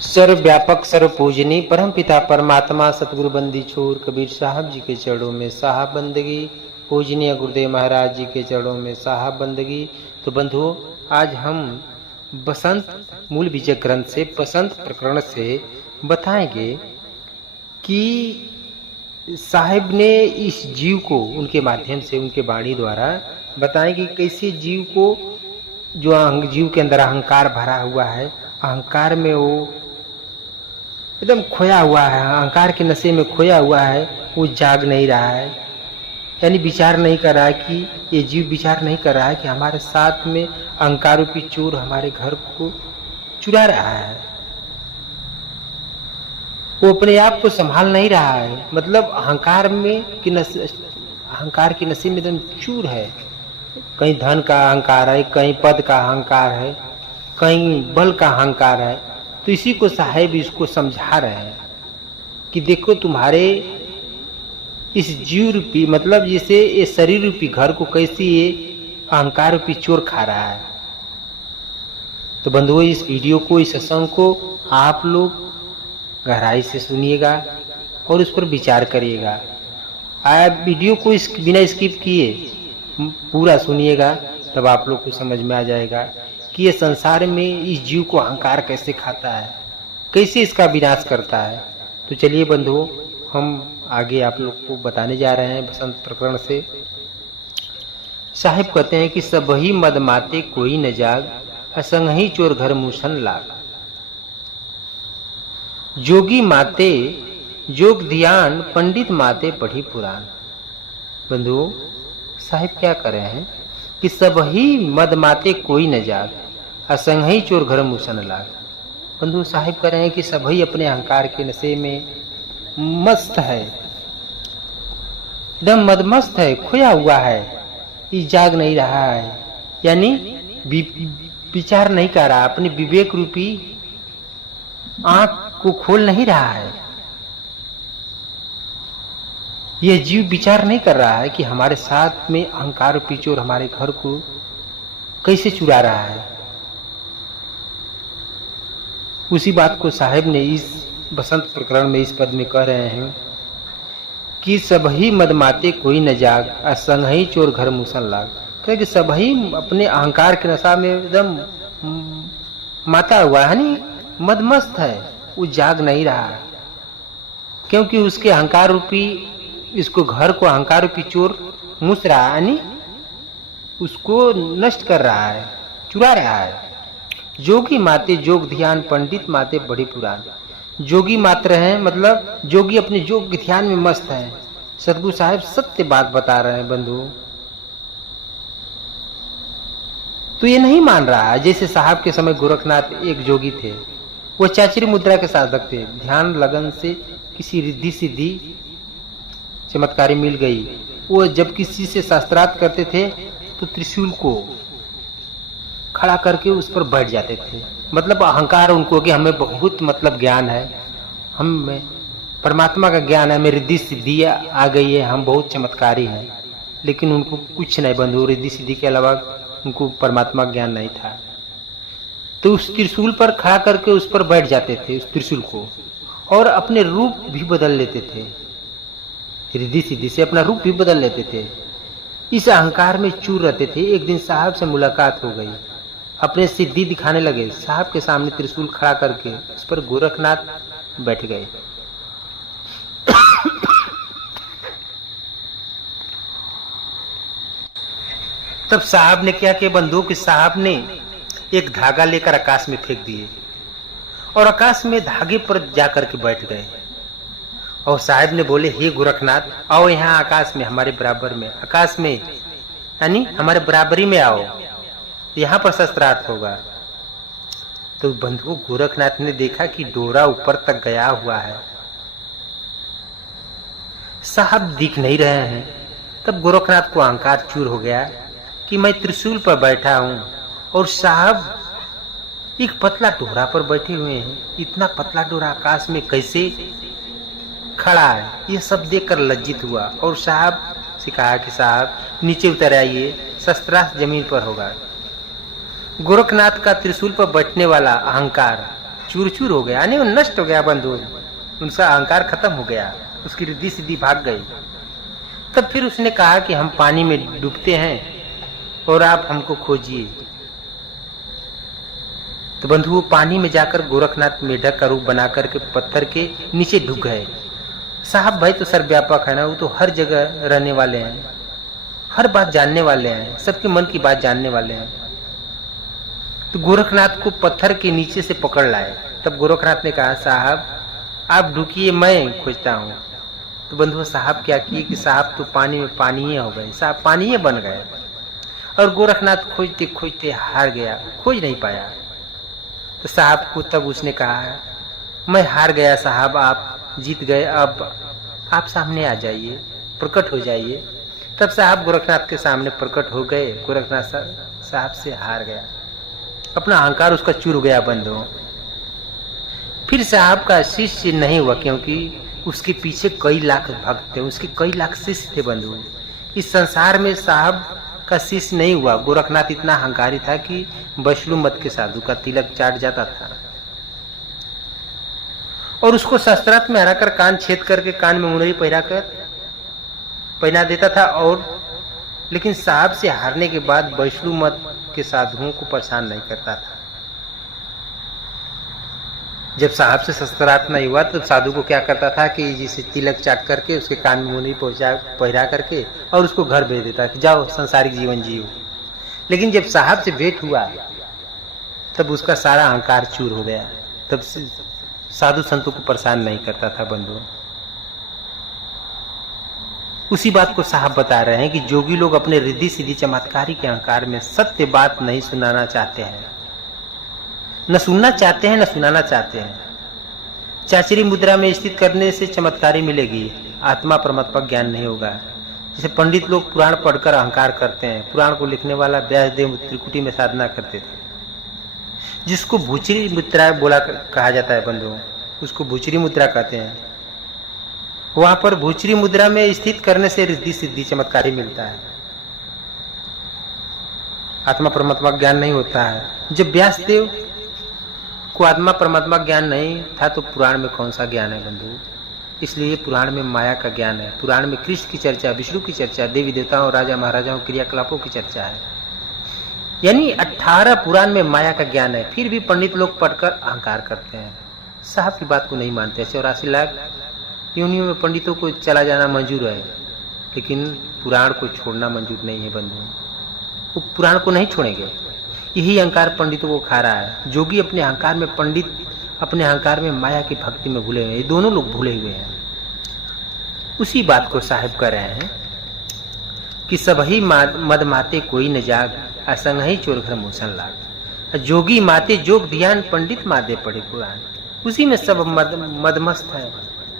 सर्वव्यापक सर्वपूजनी परमपिता परमात्मा सतगुरु बंदी छोर कबीर साहब जी के चरणों में साहब बंदगी, पूजनीय गुरुदेव महाराज जी के चरणों में साहब बंदगी। तो बंधुओं, आज हम बसंत मूल विजय ग्रंथ से बसंत प्रकरण से बताएंगे कि साहिब ने इस जीव को उनके माध्यम से, उनके वाणी द्वारा बताएंगे कैसे जीव को, जो जीव के अंदर अहंकार भरा हुआ है, अहंकार में वो एकदम खोया हुआ है, अहंकार के नशे में खोया हुआ है, वो जाग नहीं रहा है, यानी विचार नहीं कर रहा है कि ये जीव विचार नहीं कर रहा है कि हमारे साथ में अहंकार रूपी चोर हमारे घर को चुरा रहा है। वो अपने आप को संभाल नहीं रहा है, मतलब अहंकार के नशे में एकदम चूर है। कहीं धन का अहंकार है, कहीं पद का अहंकार है, कहीं बल का अहंकार है। तो इसी को साहिब इसको समझा रहे हैं कि देखो तुम्हारे इस जीव रूपी, मतलब जैसे ये शरीर रूपी घर को कैसे ये अहंकार रूपी चोर खा रहा है। तो बंधुओं, इस वीडियो को, इस सत्संग को आप लोग गहराई से सुनिएगा और उस पर विचार करिएगा। आप वीडियो को बिना स्किप किए पूरा सुनिएगा, तब आप लोग को समझ में आ जाएगा कि ये संसार में इस जीव को अहंकार कैसे खाता है, कैसे इसका विनाश करता है। तो चलिए बंधुओं, हम आगे आप लोग को बताने जा रहे हैं बसंत प्रकरण से। साहिब कहते हैं कि सबही मद माते कोई न जाग, असंग ही चोर घर मूसन लाग। जोगी माते जोग ध्यान, पंडित माते पढ़ी पुराण। बंधुओं, साहिब क्या कर रहे हैं कि सबही मद माते कोई न जाग, असंग ही चोर घर मूसन लाग। बंधु, साहिब कह रहे हैं कि सभी अपने अहंकार के नशे में मस्त है, एकदम मदमस्त है, खोया हुआ है, ये जाग नहीं रहा है, यानी विचार नहीं कर रहा, अपने विवेक रूपी आंख को खोल नहीं रहा है। यह जीव विचार नहीं कर रहा है कि हमारे साथ में अहंकार रूपी चोर हमारे घर को कैसे चुरा रहा है। उसी बात को साहिब ने इस बसंत प्रकरण में इस पद में कह रहे हैं कि सबही मदमाते कोई न जाग, असंग ही चोर घर मूसन लाग। कहे कि सबही अपने अहंकार के नशा में एकदम माता हुआ है, यानी मदमस्त है, वो जाग नहीं रहा, क्योंकि उसके अहंकार रूपी, इसको घर को अहंकार रूपी चोर मूस रहा है, यानी उसको नष्ट कर रहा है, चुरा रहा है। जोगी माते जोग ध्यान, पंडित माते बड़ी पुराण। जोगी मात्र हैं, मतलब जोगी अपने जोग ध्यान में मस्त है। सतगुरु साहिब सत्य बात बता रहे हैं बंधु। तो ये नहीं मान रहा है, जैसे साहब के समय गोरखनाथ एक जोगी थे, वो चाचरी मुद्रा के साधक थे। ध्यान लगन से किसी रिद्धि सिद्धि चमत्कारी मिल गई। वो जब किसी से शास्त्रार्थ करते थे तो त्रिशूल को खड़ा करके उस पर बैठ जाते थे, मतलब अहंकार उनको कि हमें बहुत मतलब ज्ञान है, हमें परमात्मा का ज्ञान है, हमें रिद्धि सिद्धि आ गई है, हम बहुत चमत्कारी हैं। लेकिन उनको कुछ नहीं बंधु, रिद्धि सिद्धि के अलावा उनको परमात्मा ज्ञान नहीं था। तो उस त्रिशूल पर खड़ा करके उस पर बैठ जाते थे, उस त्रिशूल को, और अपने रूप भी बदल लेते थे, रिद्धि सिद्धि से अपना रूप भी बदल लेते थे। इस अहंकार में चूर रहते थे। एक दिन साहब से मुलाकात हो गई, अपने सिद्धि दिखाने लगे। साहब के सामने त्रिशूल खड़ा करके उस पर गोरखनाथ बैठ गए। तब साहब ने क्या किया बंधु कि साहब ने एक धागा लेकर आकाश में फेंक दिए और आकाश में धागे पर जाकर के बैठ गए। और साहब ने बोले, हे गोरखनाथ, आओ यहाँ आकाश में, हमारे बराबर में, आकाश में यानी हमारे बराबरी में आओ, यहाँ पर शस्त्रार्थ होगा। तो बंधु, गोरखनाथ ने देखा कि डोरा ऊपर तक गया हुआ है, साहब दिख नहीं रहे हैं। तब गोरखनाथ को अहंकार चूर हो गया कि मैं त्रिशूल पर बैठा हूं और साहब एक पतला डोरा पर बैठे हुए हैं। इतना पतला डोरा आकाश में कैसे खड़ा है, ये सब देखकर लज्जित हुआ और साहब से कहा कि साहब नीचे उतर आइए, शस्त्रास्त्र जमीन पर होगा। गोरखनाथ का त्रिशूल पर बैठने वाला अहंकार चूर चूर हो गया, यानी वो नष्ट हो गया बंधु, उनका अहंकार खत्म हो गया, उसकी रिद्धि सिद्धि भाग गई। तब फिर उसने कहा कि हम पानी में डूबते हैं और आप हमको खोजिए। तो बंधु वो पानी में जाकर गोरखनाथ मेढक का रूप बना करके पत्थर के नीचे डूब गए। साहब भाई तो सर्वव्यापक है ना, वो तो हर जगह रहने वाले हैं, हर बात जानने वाले हैं, सबके मन की बात जानने वाले हैं। तो गोरखनाथ को पत्थर के नीचे से पकड़ लाए। तब गोरखनाथ ने कहा साहब आप ढुकिए, मैं खोजता हूँ। तो बंधु साहब क्या किए कि साहब तो पानी में पानी हो गए, साहब पानी बन गए। और गोरखनाथ खोजते खोजते हार गया, खोज नहीं पाया। तो साहब को तब उसने कहा मैं हार गया साहब, आप जीत गए, अब आप सामने आ जाइए, प्रकट हो जाइए। तब साहब गोरखनाथ के सामने प्रकट हो गए। गोरखनाथ साहब से हार गया, अपना अहंकार उसका चूर हो गया बंधु। फिर साहब का शिष्य नहीं हुआ, क्योंकि उसके पीछे कई लाख भक्त थे, उसके कई लाख शिष्य थे बंधु। इस संसार में साहब का शिष्य नहीं हुआ। गोरखनाथ इतना अहंकारी था कि वैष्णु मत के साधु का तिलक चाट जाता था और उसको शस्त्रास्त्र में हराकर कान छेद करके कान में मुंदरी पहना देता था। और लेकिन साहब से हारने के बाद वैष्णु मत के साधुओं को परेशान नहीं करता था। जब साहब से शस्त्रास्त्र नहीं हुआ तो साधु को क्या करता था कि जिसे तिलक चाट करके उसके कान में मुंदरी पहरा करके और उसको घर भेज देता कि जाओ संसारिक जीवन जियो। लेकिन जब साहब से भेंट हुआ तब उसका सारा अहंकार चूर हो गया। तब साधु संतों को परेशान नहीं करता था बंधु। उसी बात को साहब बता रहे हैं कि जोगी लोग अपने रिद्धि सिद्धि चमत्कारी के अहंकार में सत्य बात नहीं सुनाना चाहते हैं, न सुनना चाहते हैं, न सुनाना चाहते हैं। चाचरी मुद्रा में स्थित करने से चमत्कारी मिलेगी, आत्मा परमात्मा ज्ञान नहीं होगा। जैसे पंडित लोग पुराण पढ़कर अहंकार करते हैं। पुराण को लिखने वाला व्यासदेव त्रिकुटी में साधना करते थे, जिसको भूचरी मुद्रा बोला कहा जाता है बंधु, उसको भूचरी मुद्रा कहते हैं। वहां पर भूचरी मुद्रा में स्थित करने से रिद्धि सिद्धि चमत्कारी मिलता है, आत्मा परमात्मा ज्ञान नहीं होता है। जब व्यासदेव को आत्मा परमात्मा ज्ञान नहीं था तो पुराण में कौन सा ज्ञान है बंधु। इसलिए पुराण में माया का ज्ञान है। पुराण में कृष्ण की चर्चा, विष्णु की चर्चा, देवी देवताओं, राजा महाराजाओं, क्रियाकलापों की चर्चा है। यानी 18 पुराण में माया का ज्ञान है। फिर भी पंडित लोग पढ़कर अहंकार करते हैं, साहब की बात को नहीं मानते। 84 लाख योनियों में पंडितों को चला जाना मंजूर है, लेकिन पुराण को छोड़ना मंजूर नहीं है बंधु। वो पुराण को नहीं छोड़ेंगे। यही अहंकार पंडितों को खा रहा है। जोगी अपने अहंकार में, पंडित अपने अहंकार में माया की भक्ति में भूले हुए हैं। ये दोनों लोग भूले हुए हैं। उसी बात को साहिब कर रहे हैं कि सबही मद माते कोई न जाग, असंग ही चोर घर मोशन लाग। जोगी माते जोग ध्यान, पंडित माते पढ़े पुराण। उसी में सब मदमस्त है,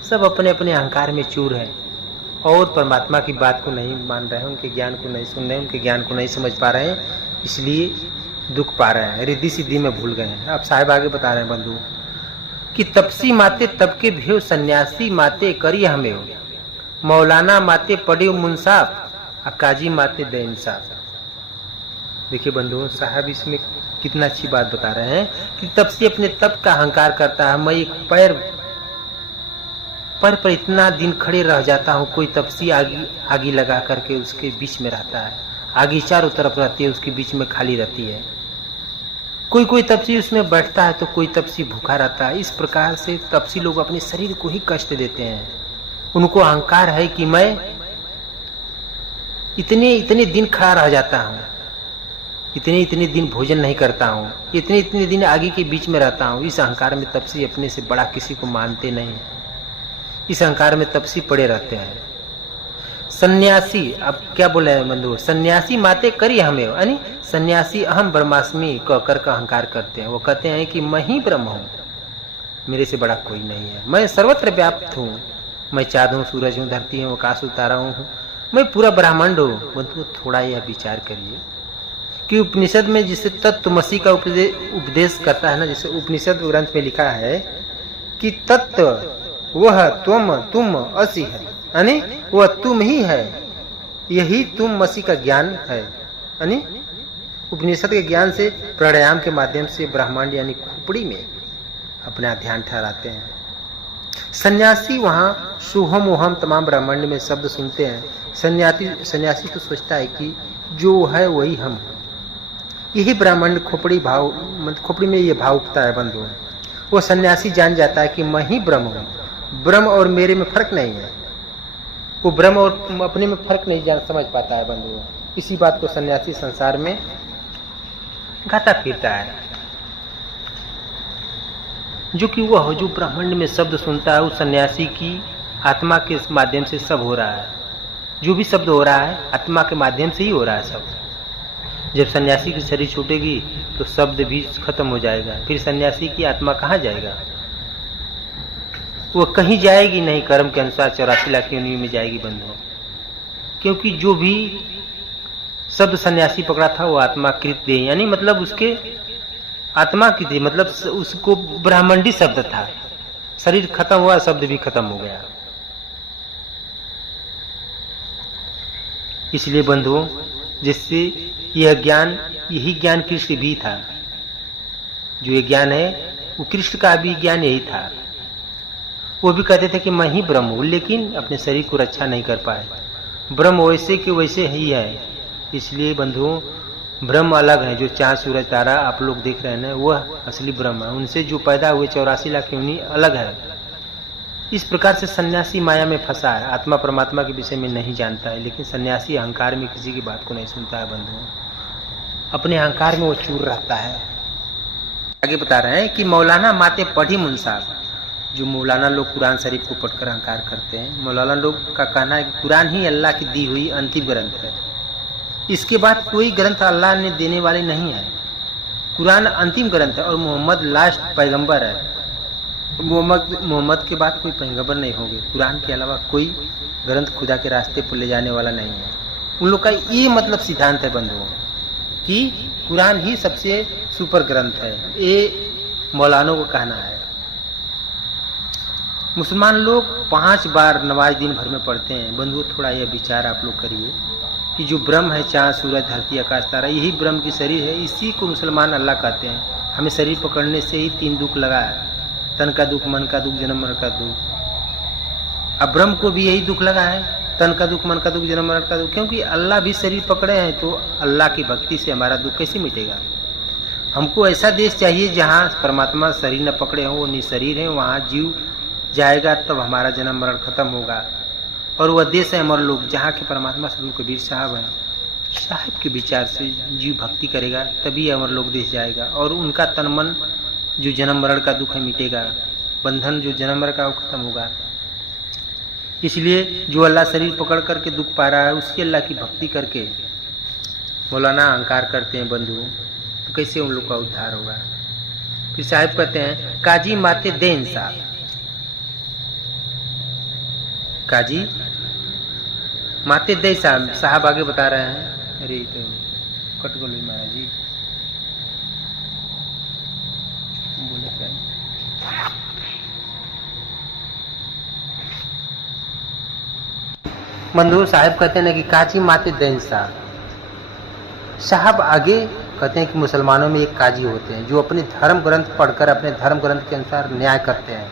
सब अपने अपने अहंकार में चूर है और परमात्मा की बात को नहीं मान रहे हैं, उनके ज्ञान को नहीं सुन रहे हैं, उनके ज्ञान को नहीं समझ पा रहे हैं, इसलिए दुख पा रहे हैं, रिद्धि सिद्धि में भूल गए हैं। अब साहिब आगे बता रहे हैं बंधु कि तपसी माते तब के भेव, सन्यासी माते करी हमें, मौलाना माते पढ़े मुंसाफ, काजी माते दे इंसाफ। देखिए बंधु साहब इसमें कितना अच्छी बात बता रहे हैं कि तपसी अपने तप का अहंकार करता है। मैं एक पैर पर इतना दिन खड़े रह जाता हूँ, कोई तपसी आगी लगा करके उसके बीच में रहता है, आगी चारों तरफ रहती है, उसके बीच में खाली रहती है। कोई तपसी उसमें बैठता है तो कोई तपसी भूखा रहता है। इस प्रकार से तपसी लोग अपने शरीर को ही कष्ट देते हैं। उनको अहंकार है कि मैं इतने दिन खड़ा रह जाता हूँ, इतने दिन भोजन नहीं करता हूँ, इतने दिन आगे के बीच में रहता हूँ। इस अहंकार में तपसी अपने से बड़ा किसी को मानते नहीं, इस अहंकार में तपसी पड़े रहते हैं। सन्यासी, अब क्या बोले हैं बंधु, सन्यासी माते करी हमें, यानी सन्यासी अहम ब्रह्मास्मि कहकर का अहंकार करते हैं। वो कहते हैं कि मैं ही ब्रह्म हूँ, मेरे से बड़ा कोई नहीं है, मैं सर्वत्र व्याप्त हूँ, मैं चाँद हूँ, सूरज हूँ, धरती हूँ, आकाश उतारा हूँ, मैं पूरा ब्रह्मांड हूँ। बंधु थोड़ा यह विचार करिए कि उपनिषद में जिसे तत्वमसी का उपदेश करता है ना, जैसे उपनिषद ग्रंथ में लिखा है कि तत्व वह तुम असी है, यानी वह तुम ही है, यही तुम मसी का ज्ञान है। यानी उपनिषद के ज्ञान से प्राणायाम के माध्यम से ब्रह्मांड यानी खोपड़ी में अपना ध्यान ठहराते हैं। सन्यासी वहां सोहम ओहम तमाम ब्रह्मांड में शब्द सुनते हैं। सन्यासी तो सोचता है कि जो है वही हम हैं। यही ब्राह्मण खोपड़ी में ये भाव उठता है बंधु। वो सन्यासी जान जाता है कि मैं ही ब्रह्म हूँ, ब्रह्म और मेरे में फर्क नहीं है। वो ब्रह्म और अपने में फर्क नहीं समझ पाता है बंधु। इसी बात को सन्यासी संसार में गाता फिरता है। जो कि वह जो ब्रह्मांड में शब्द सुनता है, उस सन्यासी की आत्मा के माध्यम से सब हो रहा है। जो भी शब्द हो रहा है आत्मा के माध्यम से ही हो रहा है सब। जब सन्यासी की शरीर छूटेगी तो शब्द भी खत्म हो जाएगा। फिर सन्यासी की आत्मा कहाँ जाएगा? वो कहीं जाएगी नहीं, कर्म के अनुसार 84 लाख योनि में जाएगी बंधु। क्योंकि जो भी शब्द सन्यासी पकड़ा था वो आत्मा कृत दे, यानी मतलब उसके आत्मा की थी, मतलब उसको ब्रह्मांडी शब्द था। शरीर खत्म हुआ, शब्द भी खत्म हो गया। इसलिए बंधुओं, जिससे यही ज्ञान कृष्ण भी था। जो ये ज्ञान है वो कृष्ण का भी ज्ञान यही था। वो भी कहते थे कि मैं ही ब्रह्म हूं, लेकिन अपने शरीर को रक्षा नहीं कर पाए। ब्रह्म वैसे के वैसे ही है। इसलिए बंधुओं, ब्रह्म अलग है। जो चांद सूरज तारा आप लोग देख रहे हैं ना, वह असली ब्रह्म है। उनसे जो पैदा हुए 84 लाख योनि अलग है। इस प्रकार से सन्यासी माया में फंसा है। आत्मा परमात्मा के विषय में नहीं जानता है, लेकिन सन्यासी अहंकार में किसी की बात को नहीं सुनता है बंधुओं। अपने अहंकार में वो चूर रहता है। आगे बता रहे हैं कि मौलाना माते पढ़ी मुंसाब। जो मौलाना लोग कुरान शरीफ को पढ़कर अहंकार करते हैं, मौलाना लोग का कहना है कि कुरान ही अल्लाह की दी हुई अंतिम ग्रंथ है। इसके बाद कोई ग्रंथ अल्लाह ने देने वाले नहीं है। कुरान अंतिम ग्रंथ है और मोहम्मद लास्ट पैगंबर है। मोहम्मद के बाद कोई पैगंबर नहीं होंगे। कुरान के अलावा कोई ग्रंथ खुदा के रास्ते पर ले जाने वाला नहीं है। उन लोग का ये मतलब सिद्धांत है बंधुओं कि कुरान ही सबसे सुपर ग्रंथ है। ये मौलानों को कहना है। मुसलमान लोग 5 बार नमाज दिन भर में पढ़ते हैं। बंधुओं, थोड़ा यह विचार आप लोग करिए कि जो ब्रह्म है, चांद सूरज धरती आकाश तारा, यही ब्रह्म की शरीर है। इसी को मुसलमान अल्लाह कहते हैं। हमें शरीर पकड़ने से ही 3 दुख लगा है, तन का दुख, मन का दुख, जन्म मरण का दुख। अब ब्रह्म को भी यही दुख लगा है, तन का दुख, मन का दुख, जन्म मरण का दुख। क्योंकि अल्लाह भी शरीर पकड़े हैं, तो अल्लाह की भक्ति से हमारा दुख कैसे मिटेगा? हमको ऐसा देश चाहिए जहाँ परमात्मा शरीर न पकड़े हो, वो निशरीर है, वहाँ जीव जाएगा, तब हमारा जन्म मरण खत्म होगा। और वह देश है अमर लोग, जहाँ के परमात्मा सदगुरु कबीर साहब हैं। साहब के विचार से जीव भक्ति करेगा तभी अमर लोग देश जाएगा, और उनका तन मन जो जन्म मरण का दुख है मिटेगा। बंधन जो जन्म मरण का वो खत्म होगा। इसलिए जो अल्लाह शरीर पकड़ करके दुख पा रहा है, उसकी अल्लाह की भक्ति करके मौलाना अहंकार करते हैं बंधु, तो कैसे उन लोग का उद्धार होगा? फिर साहब कहते हैं काजी माते दे इंसाफ। काजी माते दे साहब आगे बता रहे हैं। अरे तो कट गोली महाराज जी बोले क्या? बंधु, साहब कहते हैं कि काजी माते दे इंसाफ। साहब आगे कहते हैं कि मुसलमानों में एक काजी होते हैं जो अपने धर्म ग्रंथ पढ़कर अपने धर्म ग्रंथ के अनुसार न्याय करते हैं।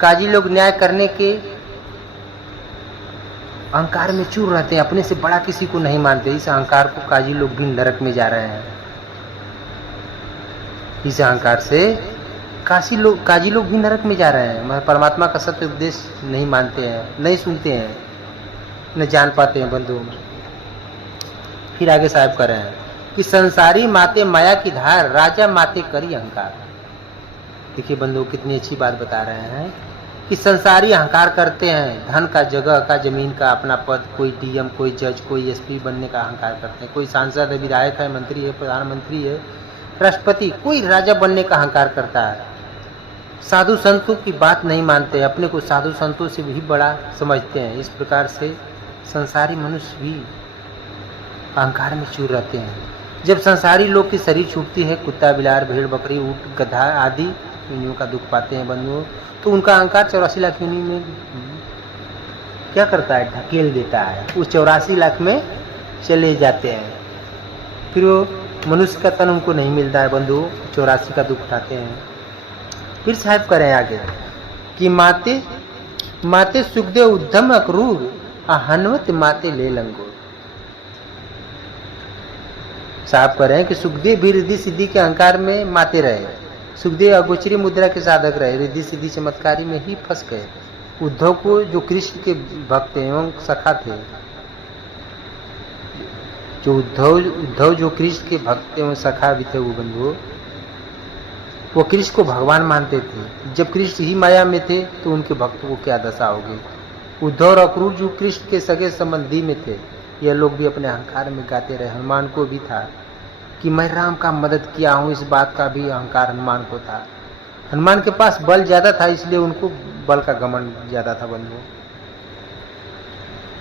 काजी लोग न्याय करने के अहंकार में चूर रहते हैं, अपने से बड़ा किसी को नहीं मानते। इस अहंकार को काजी लोग भी नरक में जा रहे हैं। इस अहंकार से काजी लोग भी नरक में जा रहे हैं। मगर परमात्मा का सत्य उपदेश नहीं मानते हैं, नहीं सुनते हैं, न जान पाते हैं बंधु। फिर आगे साहब कह रहे हैं कि संसारी माते माया की धार, राजा माते करी अहंकार। देखिए बंधु, कितनी अच्छी बात बता रहे हैं कि संसारी अहंकार करते हैं। धन का, जगह का, जमीन का, अपना पद, कोई डीएम, कोई जज, कोई एसपी बनने का अहंकार करते हैं। कोई सांसद है, विधायक है, मंत्री है, प्रधानमंत्री है, राष्ट्रपति, कोई राजा बनने का अहंकार करता है। साधु संतों की बात नहीं मानते, अपने को साधु संतों से भी बड़ा समझते हैं। इस प्रकार से संसारी मनुष्य भी अहंकार में चूर रहते हैं। जब संसारी लोग की शरीर छूटती है, कुत्ता, बिलार, भेड़, बकरी, ऊंट, गधा आदि योनियों का दुख पाते हैं बंधुओं, तो उनका अहंकार 84 लाख योनि में क्या करता है? ढकेल देता है। उस 84 लाख में चले जाते हैं। फिर वो मनुष्य का तन उनको नहीं मिलता है बंधु, 84 का दुख उठाते हैं। फिर साहब करें आगे कि माते माते सुखदेव उद्धम अक्रूर हनुमत माते ले लंगोर। साहब कह रहे हैं कि सुखदेव भी रिद्धि सिद्धि के अहंकार में माते रहे। सुखदेव अगोचरी मुद्रा के साधक रहे, रिद्धि सिद्धि चमत्कारी में ही फंस गए। उद्धव को जो कृष्ण के भक्त एवं सखा थे, जो उद्धव जो कृष्ण के भक्त एवं सखा भी थे, वो बंधु वो कृष्ण को भगवान मानते थे। जब कृष्ण ही माया में थे तो उनके भक्तों को क्या दशा होगी। उद्धव और अक्रूर जो कृष्ण के सगे संबंधी में थे, यह लोग भी अपने अहंकार में गाते रहे। हनुमान को भी था कि मैं राम का मदद किया हूं, इस बात का भी अहंकार हनुमान को था। हनुमान के पास बल ज्यादा था, इसलिए उनको बल का घमंड ज्यादा था बंधु।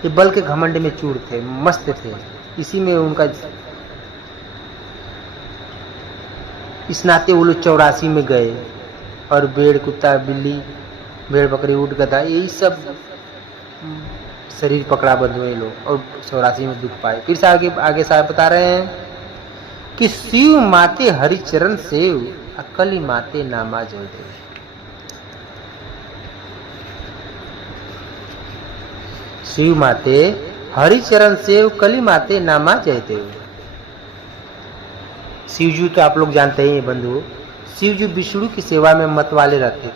ये बल के घमंड में चूर थे, मस्त थे। इसी में उनका इस नाते वो लोग 84 में गए और भेड़ कुत्ता बिल्ली भेड़ बकरी ऊँट गधा यही सब शरीर पकड़ा बंद हुए लोग और 84 में दुख पाए। फिर से आगे साहब बता रहे हैं कि शिव माते हरिचरण सेव अकली माते नामा जयदेव। शिव माते हरिचरण सेव कली माते नामा जयदेव। शिवजी तो आप लोग जानते ही बंधु, शिवजी विष्णु की सेवा में मत वाले रहते,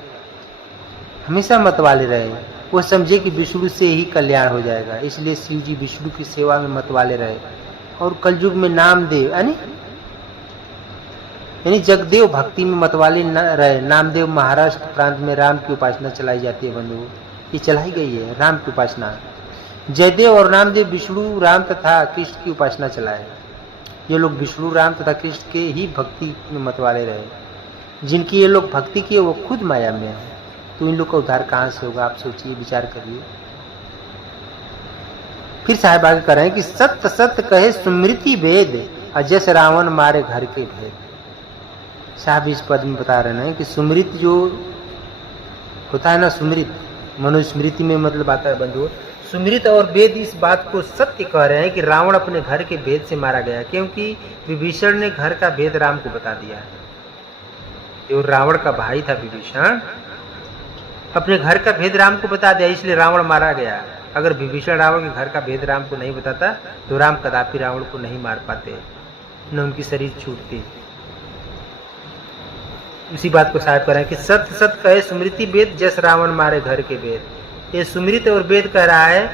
हमेशा मत वाले रहे। वो समझे कि विष्णु से ही कल्याण हो जाएगा, इसलिए शिवजी विष्णु की सेवा में मत वाले रहे। और कलयुग में नामदेव यानी जगदेव भक्ति में मतवाले न रहे। नामदेव महाराष्ट्र प्रांत में राम की उपासना चलाई जाती है बंधु, ये चलाई गई है राम की उपासना। जयदेव और नामदेव विष्णु राम तथा कृष्ण की उपासना चलाए। ये लोग विष्णु राम तथा कृष्ण के ही भक्ति में मतवाले रहे। जिनकी ये लोग भक्ति किए वो खुद माया में है, तो इन लोग का उद्धार कहाँ से होगा? आप सोचिए, विचार करिए। फिर साहब आगे कह रहे हैं कि सत्य सत्य कहे स्मृति वेद अजस रावण मारे घर के भेद। साहब इस पद में बता रहे हैं कि सुमृत जो होता है ना, सुमृत मनुस्मृति में मतलब आता है बंधु। सुमृत और वेद इस बात को सत्य कह रहे हैं कि रावण अपने घर के भेद से मारा गया, क्योंकि विभीषण ने घर का भेद राम को बता दिया। जो रावण का भाई था विभीषण, अपने घर का भेद राम को बता दिया, इसलिए रावण मारा गया। अगर विभीषण रावण के घर का भेद राम को नहीं बताता तो राम कदापि रावण को नहीं मार पाते, न उनकी शरीर छूटती। उसी बात को साहब कह रहे हैं कि सत्य सत्य कहे स्मृति वेद जस रावण मारे घर के भेद। ये स्मृत और वेद कह रहा है,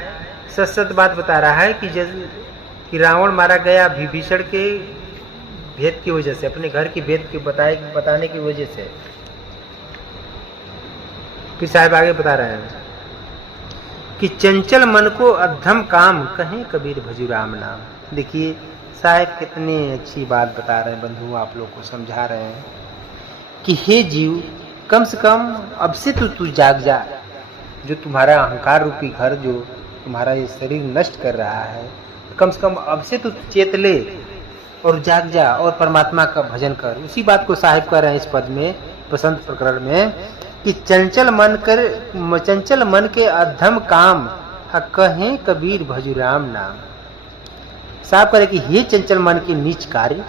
सत्य सत्य बात बता रहा है कि रावण मारा गया विभीषण के भेद की वजह से, अपने घर के भेद के बताने की वजह से। फिर साहब आगे बता रहे हैं कि चंचल मन को अधम काम कहें कबीर भजू राम नाम। देखिए साहब कितनी अच्छी बात बता रहे हैं बंधु, आप लोग को समझा रहे हैं कि हे जीव, कम से कम अब से तो तू जाग जा। जो तुम्हारा अहंकार रूपी घर जो तुम्हारा ये शरीर नष्ट कर रहा है, कम से कम अब से तो चेत ले और जाग जा और परमात्मा का भजन कर। उसी बात को साहिब कह रहे हैं इस पद में, बसंत प्रकरण में, कि चंचल मन के अधम काम कहें कबीर भजू राम नाम। साहब कह रहे कि हे चंचल मन के नीच कार्य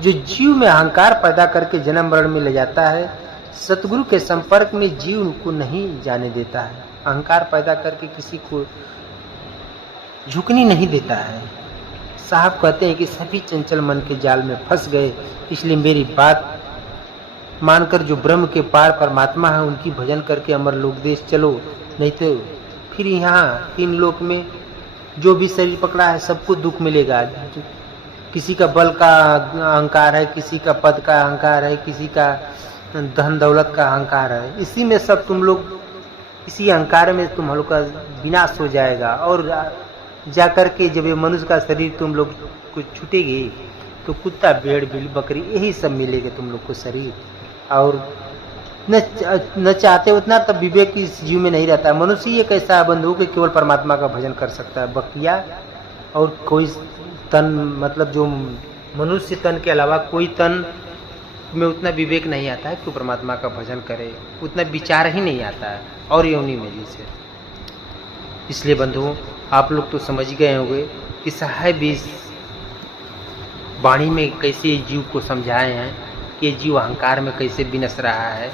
जो जीव में अहंकार पैदा करके जन्म मरण में ले जाता है, सतगुरु के संपर्क में जीव को नहीं जाने देता है। अहंकार पैदा करके किसी को झुकनी नहीं देता है। साहब कहते हैं कि सभी चंचल मन के जाल में फंस गए, इसलिए मेरी बात मानकर जो ब्रह्म के पार परमात्मा है उनकी भजन करके अमर लोक देश चलो, नहीं तो फिर यहाँ 3 लोक में जो भी शरीर पकड़ा है सबको दुख मिलेगा। किसी का बल का अहंकार है, किसी का पद का अहंकार है, किसी का धन दौलत का अहंकार है, इसी में सब तुम लोग, इसी अहंकार में तुम लोग का विनाश हो जाएगा। और जाकर के जब ये मनुष्य का शरीर तुम लोग को छूटेगी तो कुत्ता भेड़ बिल्ली बकरी यही सब मिलेगा तुम लोग को शरीर। और न चाहते उतना तब विवेक इस जीव में नहीं रहता। मनुष्य ये कैसा बंधु कि केवल परमात्मा का भजन कर सकता है, बकिया और कोई तन, मतलब जो मनुष्य तन के अलावा कोई तन में उतना विवेक नहीं आता है कि परमात्मा का भजन करे, उतना विचार ही नहीं आता है और योनि में जैसे। इसलिए बंधुओं आप लोग तो समझ गए होंगे कि साहब इस वाणी में कैसे जीव को समझाए हैं कि ये जीव अहंकार में कैसे विनस रहा है,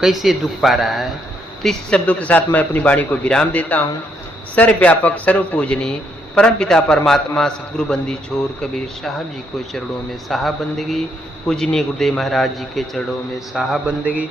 कैसे दुख पा रहा है। तो इसी शब्दों के साथ मैं अपनी वाणी को विराम देता हूँ। सर्वव्यापक सर्वपूजनीय परमपिता परमात्मा सतगुरु बंदी छोर कबीर साहब जी को चरणों में साहब बंदगी, पूजनीय गुरुदेव महाराज जी के चरणों में साहब बंदगी।